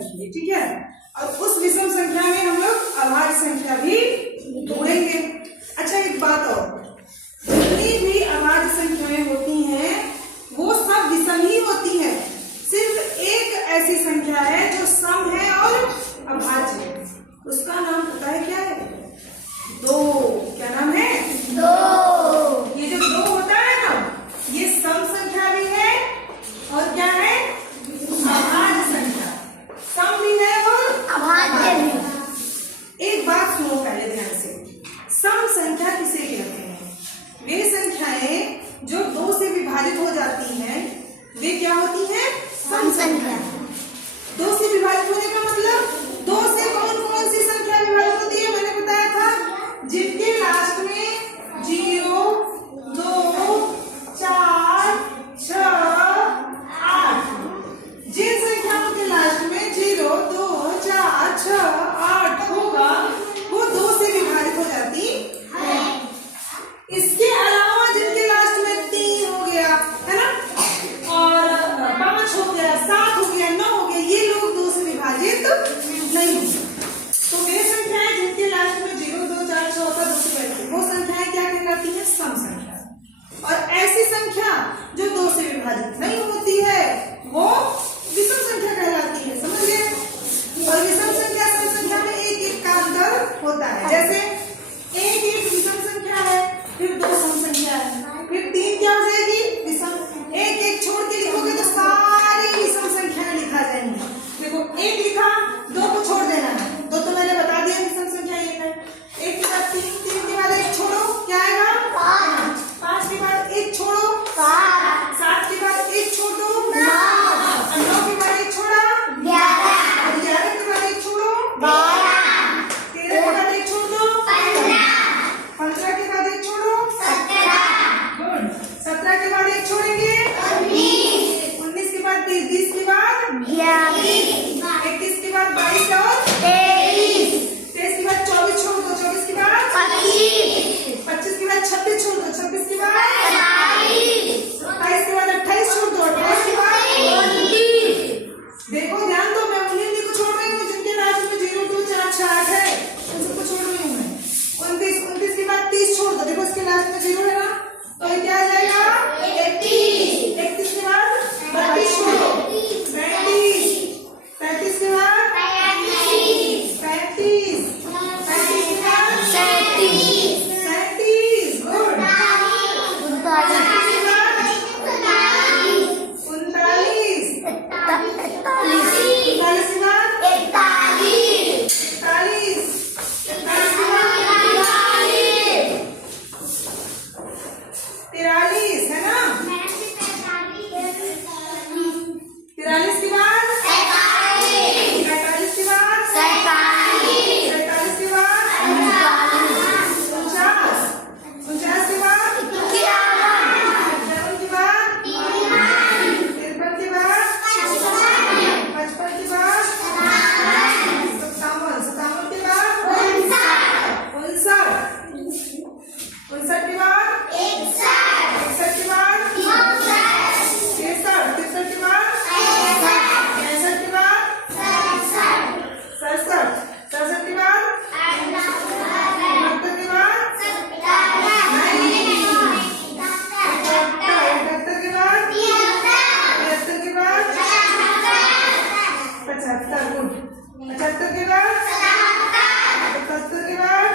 लिखेंगे, ठीक है। और उस विषम संख्या में हम लोग अभाज्य संख्या भी ढूंढेंगे। अच्छा एक बात और, जितनी भी अभाज्य संख्याएं होती हैं वो सब विषम ही होती हैं। सिर्फ एक ऐसी संख्या है जो सम है और अभाज्य है, उसका नाम पता है क्या है? दो। क्या नाम है? दो। ये जो दो होता है ना, ये सम संख्या भी है और क्या है? अभाज्य संख्या। सम भी है और अभाज्य भी। एक बात सुनो पहले ध्यान से, सम संख्या किसे कहते हैं? वे संख्याएं जो दो से विभाजित हो जाती हैं वे क्या होती हैं? सम संख्या। दो से विभाजित होने का मतलब, दो से कौन कौन सी संख्या विभाजित होती है? मैंने बताया था, जिनके लास्ट में 0, 2, 4, 6, 8, जिन संख्याओं के लास्ट में 0, 2, 4, 6, 8 होगा वो दो से विभाजित हो जाती है। इसके अलावा जिनके लास्ट में 3 हो गया है ना, और 5 हो गया, 7 हो गया, 9 हो गया, ये लोग दो से विभाजित नहीं होंगे। तो वे संख्याएं जिनके लास्ट में 0, 2, 4, 6 होता है, दो से विभाजित, वो संख्याएं क्या कहलाती है? सम संख्या। और ऐसी संख्या जो दो से विभाजित नहीं होती है वो विषम संख्या कहलाती है, समझ गए। और विषम संख्या सम संख्या में एक एक का अंतर होता है। जैसे एक एक विषम संख्या है, फिर दो सम संख्या है, फिर 3 क्या हो जाएगी? विषम। एक एक छोड़ के लिखोगे तो सारी विषम संख्याएं लिखा जाएंगी। देखो एक लिखा, दो को छोड़ देना है, दो तो मैंने बता दिया विषम संख्या एक है। एक के बाद 3, 3 के बाद एक छोड़ो, क्या आएगा? 5, 5 के बाद एक छोड़ो, 7, 7 के बाद एक छोड़ दो, 9, 9 के बाद एक छोड़ा, 11, 11 के बाद एक छोड़ो, 12, 13 के बाद एक छोड़ दो, 15, 15 के बाद एक छोड़ो, 17, गुड, 17 के बाद एक छोड़ेंगे, 19, 19 के बाद 20, 20 के बाद 21, 21 के बाद 22 और 23, 23 के बाद 24 छोड़ दो, 24 के बाद 25, 25 के बाद 26 छोड़ दो, 26 के बाद 27, 27 के बाद 28 छोड़ दो, 28 के बाद 29। देखो ध्यान दो, मैं उन्हीं को छोड़ रही हूँ जिनके लास्ट में 0, 2, 4, 6, 8 है, उन सबको छोड़ रही हूँ मैं। 29, 29 के बाद 30 छोड़ दो, देखो इसके लास्ट में 0 है ना, तो ये क्या आ जाएगा? 31, 31 के बाद 32 छोड़ दो, 35, 35 के बाद 35, 35, 35 के बाद 37, 37, गुड, 39 के बाद 39, 39, 41 के बाद 41, 41 के बाद 43 है ना, 43 के बाद 45, 45 के बाद 47, 47 के बाद 49, 49 के बाद 51 के बाद 53 के बाद 55 के बाद 57, 57 के बाद 59, 59 के बाद 61 के बाद 63 के बाद 65 के बाद 67 के बाद 68 के बाद 78 के बाद 79 के बाद 75, गुड, 75 के बाद 77 के बाद